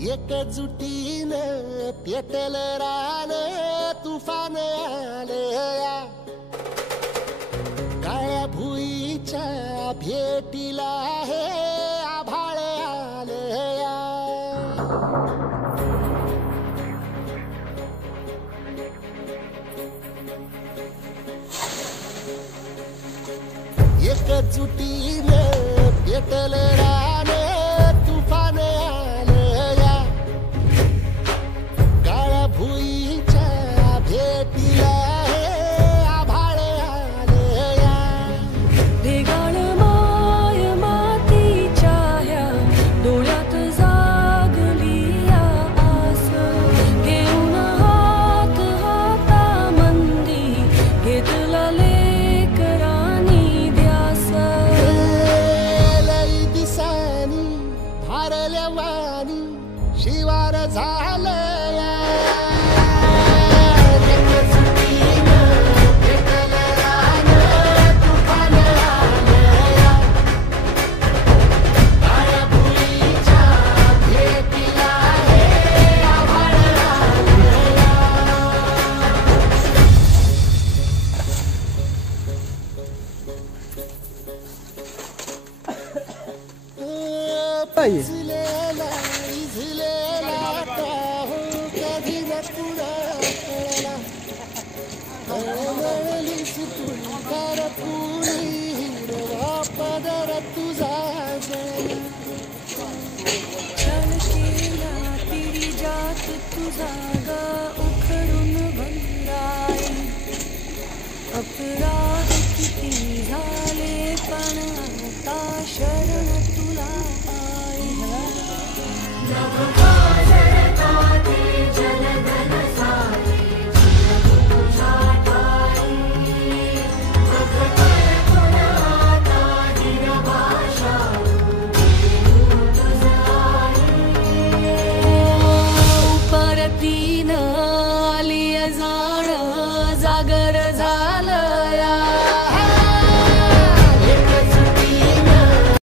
एकजुटीने पेटल रान तुफान आलया काळ्या भुईच्या भेटीला हे आभाळ आलया एकजुटीने पेटल रान तुफान आलया काळ्या भुईच्या भेटीला हे आभाळ आलया ढेगाळ माय मातीच्या ह्या डोळ्यात जागली या आस घेऊन हात हातामंदी घेतला लेकरांनी ध्यास लई दिसानी भारल्या वाणी शिवार झालया पेटल रान तुफान आलया काळ्या भुईच्या भेटीला हे आभाळ इझलेला हो कधी न कुणाला वळलीस तू करपुरी हिरवा पदर तुझा छान केला तिरी जात तुझा ग उखडून भंगाई अपराध किती झाले पण आता शरण तुला आई